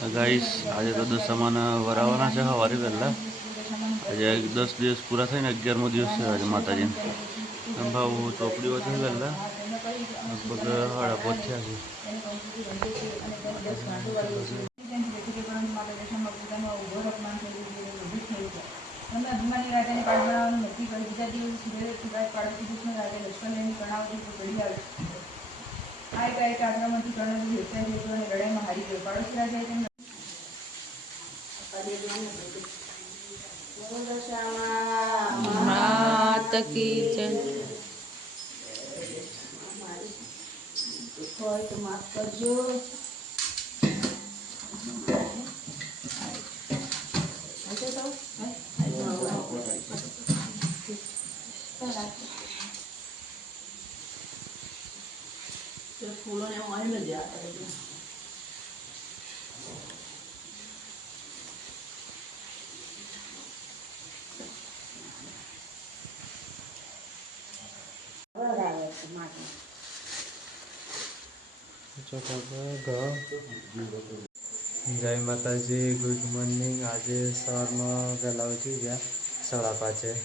Guys આજે તો દશામાના વરાવાના છે સવારે વહેલા. આજે 10 દિવસ પૂરા થઈને 11મો દિવસ છે આજે માતાજીને. ભાવ ચોપડીઓ છે વહેલા લગભગ 5:30 થયા છે. અમે અભિમાની રાજાને પાઠ બનાવવાનું નક્કી કર્યું. બીજા દિવસે સૂર્યોદય થતાં પાડોશી દેશના રાજા લશ્કર લઈને કર્ણાવતી પર ચડી આવે. આ એક આક્રમણથી કર્ણદેવ હેઠળ જતો અને લડાઈમાં હારી ગયો. પાડોશી રાજાએ તેમને માત કી જય. હોય તો માફ કરજો. ફૂલોને ઓઇલ જ આપે. જય માતાજી, ગુડ મોર્નિંગ. આજે સવારમાં વહેલા ઉઠી ગયા 5:30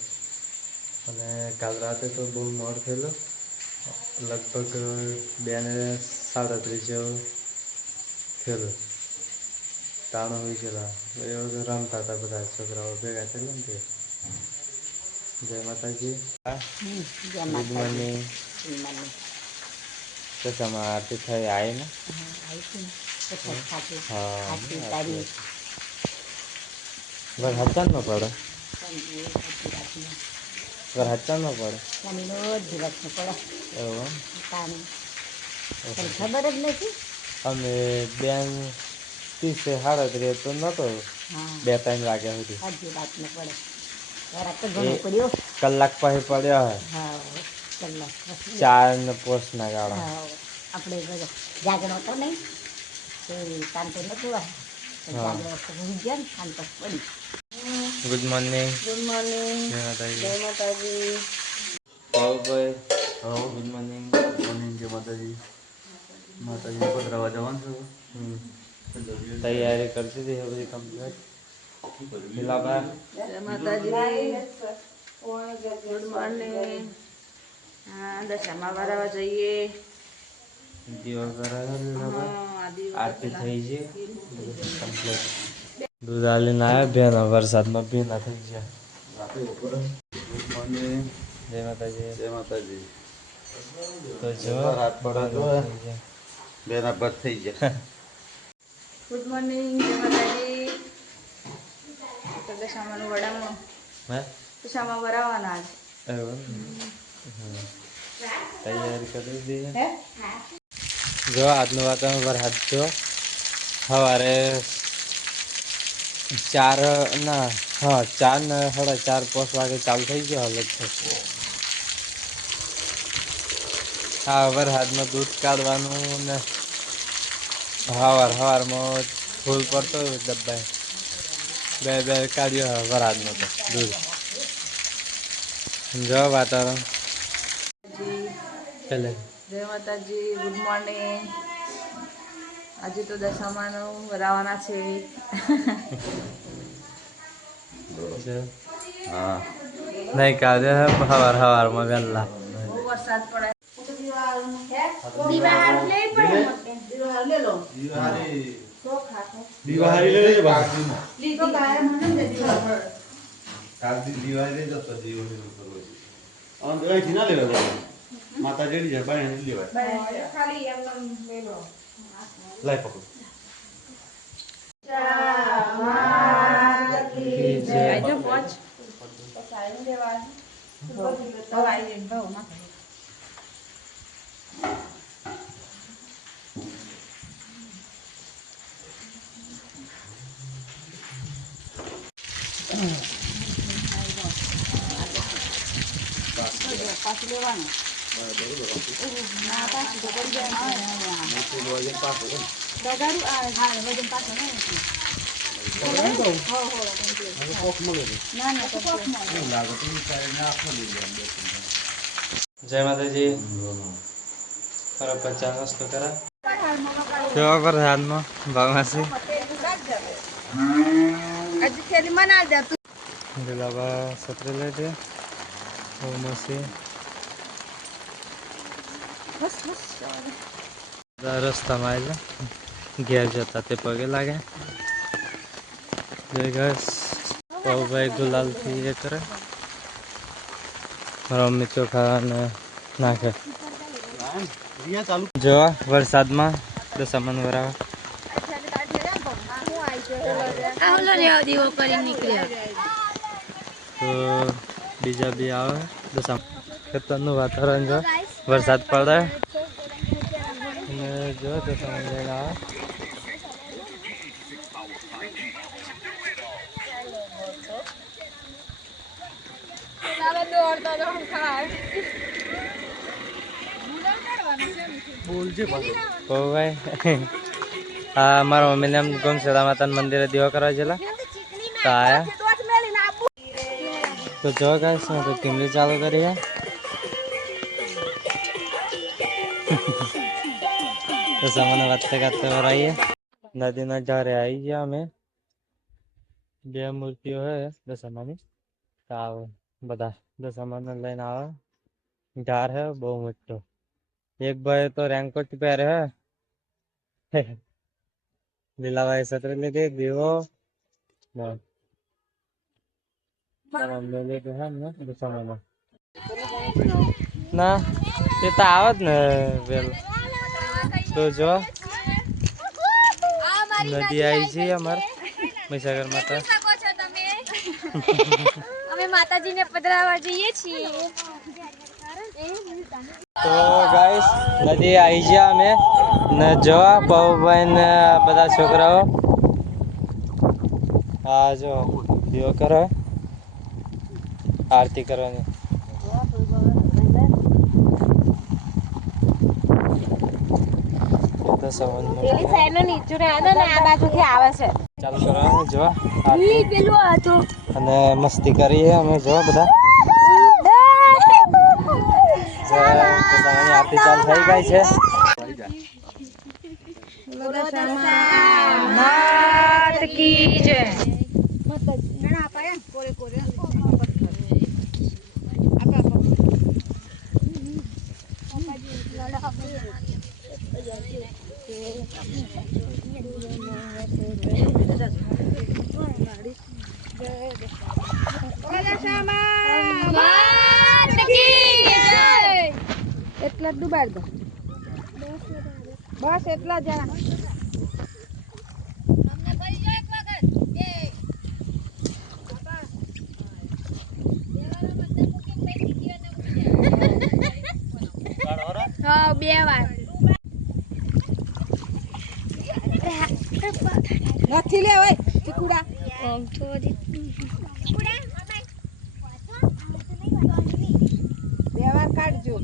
અને કાલ રાતે તો બહુ મોડ થયેલો. લગભગ 2:37 જેવું થયેલું. તાણું હોય ગયેલા એવું રમતા હતા બધા છોકરાઓ ભેગા થયેલા ને તે. જય માતાજી, ગુડ મોર્નિંગ. તો તમારે આરતી થઈ આવી ને? હા, વરસાદ ન પડે. વરસાદ ન પડે એવું ખબર જ નથી. અમે 2:30 તો નતો. 2-3 વાગ્યા સુધી કલાક પછી પડ્યો હે. 4 ને 5 ના ગાળા. આપણે જાગણો તો નહીં કાંતો નતું પડી. Good morning. Good morning. જય માતાજી. જય માતાજી. ભાઈ ગુડ મોર્નિંગ. જય માતાજી. માતાજીને પધરાવા જવાનું છે. તૈયારી કરતી હતી એ બધી કમ્પ્લીટ. મિલાબા જય માતાજી. Good morning. હા, દશામાં વરાવા જઈએ. દીવા કરાવ્યા. આરતી થઈ છે કમ્પ્લીટ. દૂધ આલીને આવ્યા ભેના વરસાદમાં ભીના થઈ ગયા. Good morning. જય માતાજી. જય માતાજી. તો જો રાત પડે તો બેના બધ થઈ ગયા. Good morning. જય માતાજી. તો દશામાનું વડામાં હે દશામાં વરાવાના જ. એવું તૈયારી કરી દીધી. જો આજનું વાતાવરણ વરસાદ જો સવારે 4 ને 4:30-4:30 વાગે ચાલુ થઈ ગયો. હા, વરસાદમાં દૂધ કાઢવાનું ને સવારમાં ફૂલ પડતો ડબ્બા બે કાઢ્યો વરસાદનો તો દૂધ. જો વાતાવરણ પેલે. જય માતાજી. Good morning. આજે તો દશામાનું વરાવાના છે. હા, નહીં કાઢે સવારમાં વહેલા. બહુ વરસાદ પડે. માતા જેડી જાય બાય લેવાય. ખાલી એમ લેલો. લાઈ પકડો. આજો પહોંચ. સાઈન દેવા. તો આઈ ભાવ માં. પાછું લેવાનું. ના પાછું તો પડી જાય. વજન પાછું વજન પાછું નહીં. જય માતાજી. ખરા 50 વસ્તુ કરા કેવા પર હાલમાં ભાવમાં છે. આજે થેલી મના દે તું દિલાવા સત્ર લે દે ઓ મસી બસ બસ રસ્તામાં આવ્યા ઘેર જતા તે પગે લાગે ભાઈ ગુલાલથી એ કરે મારા મમ્મી ચોખા ને નાખે જોવા વરસાદમાં દશામાન વરાવા તો બીજા બી આવે દશામાન ખેતરનું વાતાવરણ જો વરસાદ પડે અને જો દશામાન લઈને આવે ભાઈ હા મારા મમ્મીને એમ ગોમશેડા માતાના મંદિરે દીવો કરવા ગયેલા તો આયા તો જો ગાઈસ તો ટીમલી ચાલુ કરી તો સામાન્ય વાતે કરते रहिए नदी ना जा रहे आई गया हमें બે મૂર્તિઓ હે દશામાની આવ બધા દશામાન લઈને આવે ઢાર હે બહુ મોટો એક ભાઈ તો રેનકોટ પહેરે હે લીલા ભાઈ સત્ર લીધે દીવો ના તે તો આવત ને વેલ તો જો નદી આવી છે અમાર મહીસાગર માતા અમે માતાજીને પધરાવા જઈએ છીએ તો ગાઈસ નદી આવી ગયા અમે ને જોવા બાબુભાઈ ને બધા છોકરાઓ આ જો દીવો કરે આરતી કરવાની તો સવન પેલી સાઈડ નો નીચે રે આને આ બાજુથી આવે છે ચાલુ કરવાનું જો ઈ પેલું હતું અને મસ્તી કરીએ અમે જો બધા આરતી ચાલુ થઈ ગઈ છે માત કી જય એટલા જ ડુબાડ દો બસ એટલા જણા હા બે વાર નથી લે ઓય ચીકુડા બે વાર કાઢજો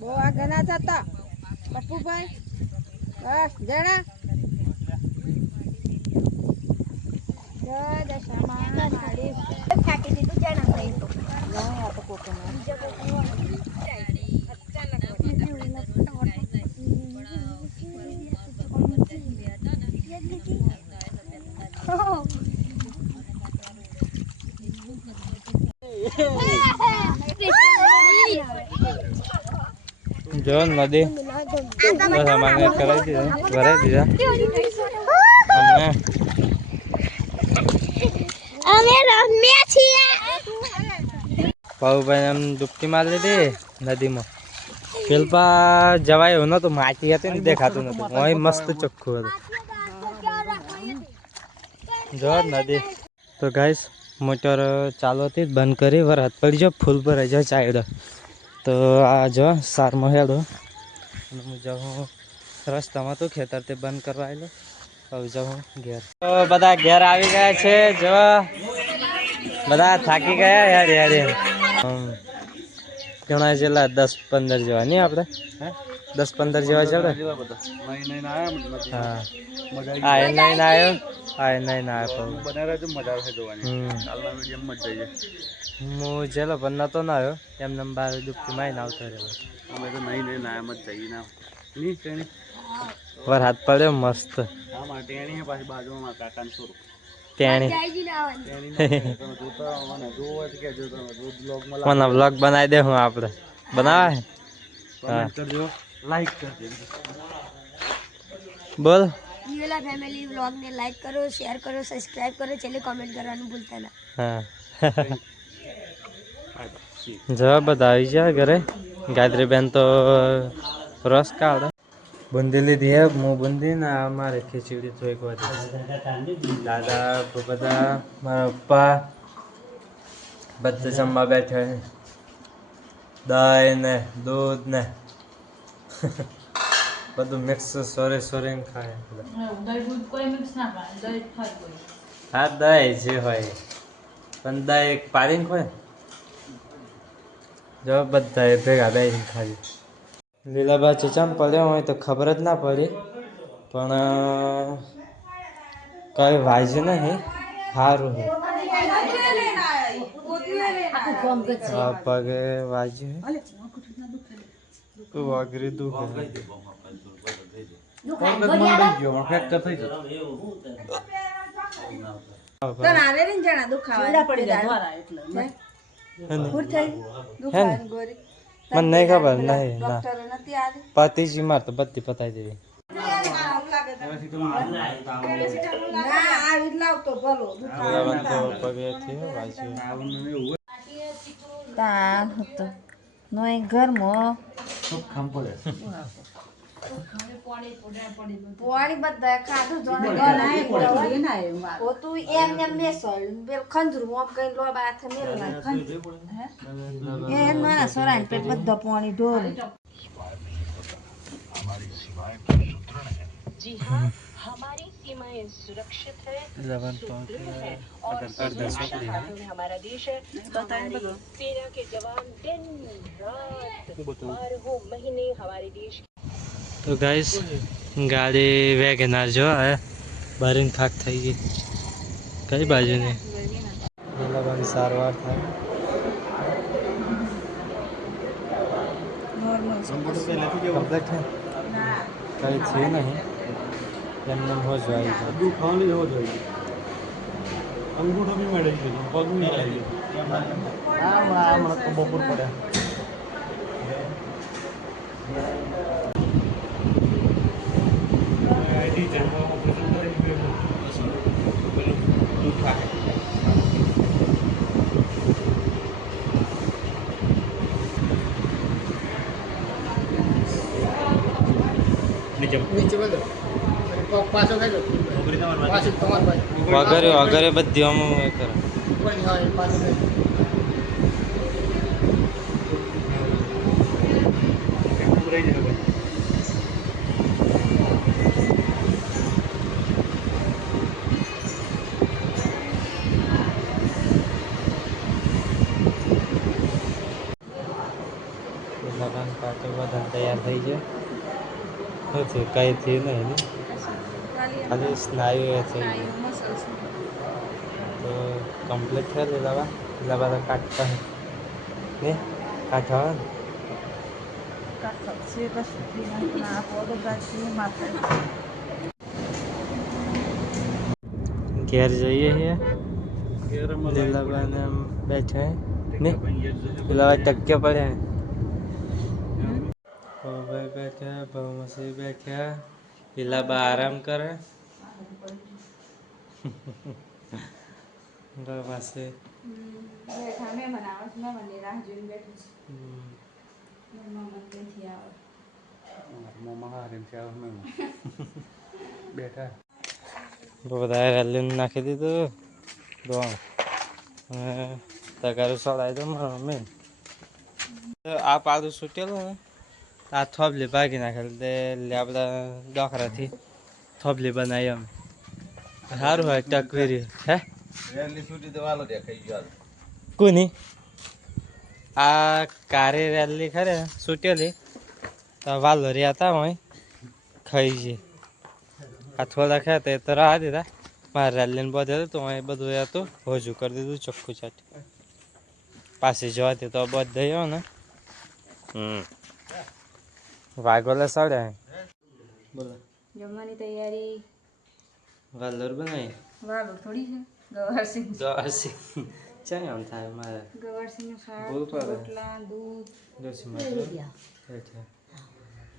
બહુ આગળ ના જતા પપ્પુભાઈ બસ જણા થાકી દીધું જણા થઈ તો જો નદી દશામાને કરાવી દીધા ભરાઈ દીધા અમે રમ્યા છીએ બાબુભાઈ એમ ડૂબકી મારી લીધી નદીમાં પેલપા જવાય એવું નતું માટી હતી ને દેખાતું નતું અહીં મસ્ત ચોખ્ખું હતું જો નદી તો ગાઈસ મોટર ચાલુ હતી બંધ કરી વરસાદ પડી જાવ ફૂલ ભરાઈ જાય ચાયડો તો આ જો સારમાં હેડો અને હું જાઉં રસ્તામાં તો ખેતર તે બંધ કરવા આવેલો હવે જાઉં ઘેર તો બધા ઘેર આવી ગયા છે જો બધા થાકી ગયા યાર યાર જણા જેટલા 10-15 જેવા નહીં આપણે 10-15 જેવા ચડે હા આ એ નહીં આવ્યો આ એ નહીં આવ્યો હું જેલો પણ નતો ના આવ્યો એમને બાર ડૂબકી મારીને આવતો રહ્યો વરસાદ પડ્યો મસ્ત તેણી મને વ્લોગ બનાવી દે હું આપણે બનાવે હા લાઈક કરજો બોલ યુલા ફેમિલી વ્લોગ ને લાઈક કરો શેર કરો સબસ્ક્રાઇબ કરો છેલ્લે કમેન્ટ કરવાનું ભૂલતા ના હા જવાબ બધા આવી જાય ઘરે ગાયત્રી બેન તો રસ કાઢે બુંદી લીધી હે હું બુંદી ને અમારે ખીચડી તો એક વાર દાદા બધા મારા પપ્પા બધા જમવા બેઠા છે દહીં ને દૂધ ને બધું મિક્સ સોરીને ખાય હા દહીં જે હોય પણ દહીં પાડીને ખોય જો બધા ભેગા બેસીને ખાઈ લીલાબા ચીચામ પડ્યો હોય તો ખબર જ ના પડી પણ કઈ વાજ્યું નહીં સારું પગે વાજ્યું વાગરી દુખે મને નહીં ખબર નહીં ના પતિજી માર તો બત્તી પતાવી દેવી પાણી બધા ખાધું તું એમ મેસળ ખંજરું આમ કઈ લો બાથ મેલ એ મારા સોરાન પેટ બધા પાણી ઢોર जी हाँ हमारी सीमाएं सुरक्षित है सुदृढ़ है और हमारा देश है हमारी सेना के जवान दिन रात 12 महीने हमारे देश તો ગાઈસ ગાડી વેગનાર જો હે બારીન ખાક થઈ ગઈ કઈ બાજુની લીલાબાની સારવાર થાય કમ્પ્લીટ છે કઈ છે નહીં એમને હો જ આવી બધું ખાવાની હો જ આવી અંગૂઠો બી મેળવી ગયો પગ બી આવી ગયો હમણાં તો બપોર પડ્યા વગરે બધી આમ કરે પાછો બધા તૈયાર થઈ જાય નથી કઈ થયું નહીં ખાલી સ્નાયુ થઈ ગયું તો કમ્પ્લીટ છે લીલાબા તો કાઢતા ને કાઢવા ઘેર જઈએ છીએ લીલાબાને બેઠા ને લીલાબા ટક્કે પડ્યા ભાઈ બેઠા ભાવમસી બેઠા લીલાબા આરામ કરે પાસે બેઠા બધા રેલી નાખી દીધું દોણ તગારું સડાવી દો મારો મમ્મી આ પાડું છૂટેલું ને આ થોભલી ભાગી નાખેલું તે આપણા ડોકરાથી થોભલી બનાવી અમે સારું હોય ટકવેરી હે કોની આ કારે રેલી ખરે છૂટેલી તો વાલોરી હતા હોય ખાઈ છે આ થોડા ખાયા તે તો રાહ દીધા મારે રેલીને બધે હતું તો અહીં બધું હતું હોજું કરી દીધું ચોખ્ખું ચાટી પાછી જવાથી તો બધ દઈ ને વાઘોલે સડે બોલો જમવાની તૈયારી વાલોર બનાવી વાલો થોડી છે ગવારસિંગ દોસી ચાલ આમ થાય મારે ગવારસિંગનું શાક બહુ પડે. રોટલા દૂધ દોસી માં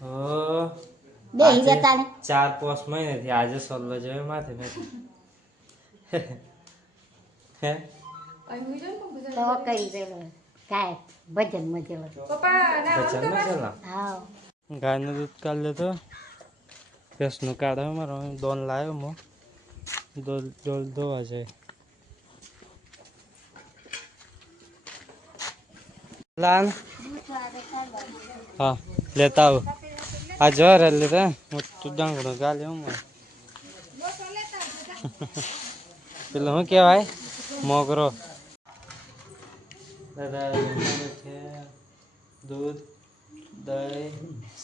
ઓ બે જતા ને 4-5 મહિનાથી આજે સોલ્લો જોયો માથે નથી હે તો કઈ દેલો કાય ભજન મજેલો પપ્પા ના બચાવ ન ચાલા હા ગાયનું દૂધ કાઢ લેતો ભેંસનું કાઢે મારો દોન લાવ્યો હું ડોલ ધોવા જાય લાલ હા લેતા આવું આ જર લીધા મોટું ડાંગડું ગાલે હું પેલું શું કહેવાય મોગરો દાદા છે દૂધ દહીં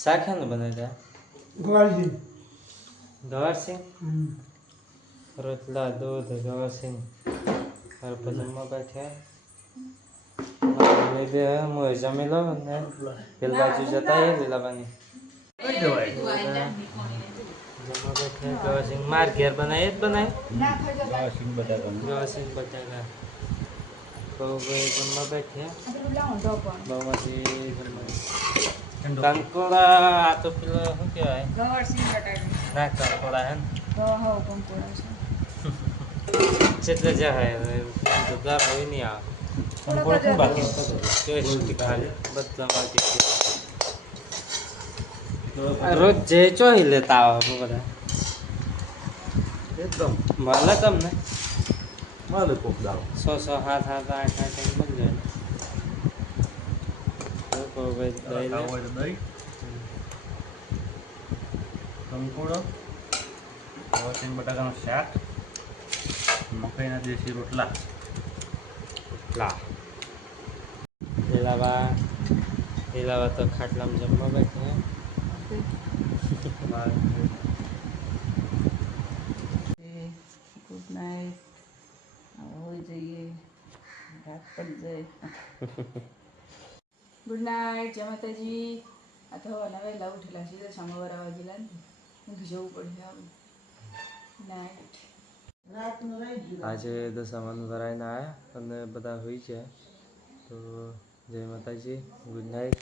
શાક ને બનાવી ગવારસિંગ રોટલા દૂધ ગવારસિંગ પછી બેઠ્યા જમી લો ને પેલી બાજુ જતા એ લીલાબાની ગવારસિંગ માર ઘેર બનાવી જ બનાવી ગવારસિંગ બટાકા બહુ જમવા બેઠ્યા બહુમાંથી જમવા કંકોડા આ તો પેલો શું કહેવાય ગવારસિંગ બટાકા ના કંકોડા હે ને હા કંકોડા છે જેટલે જાય બધા હોય નહીં આવે થોડોક જ બાકી ટેસ્ટ ખાલી બધા બાકી રોજ જે ચોઈ લેતા આવે બધા એકદમ મળે તમને મારે કોક દાવ 6 7 8 મળી જાય દહીં લે. હોય તો દહીં કંકોડો ગવારસિંગ બટાકાનું શાક મકાઈના દેશી રોટલા લીલાવા તો ખાટલામાં જમવા બેઠા ગુડ નાઇટ હોઈ જઈએ રાત પડી જાય ગુડ નાઇટ જય માતાજી આ તો હવાના વહેલા ઉઠેલા છે તો સામાવાળા વાગેલા ને હું જવું પડશે હવે નાઇટ આજે દશામાન ભરાઈને આવ્યા અને બધા હોઈ છે તો જય માતાજી ગુડ નાઇટ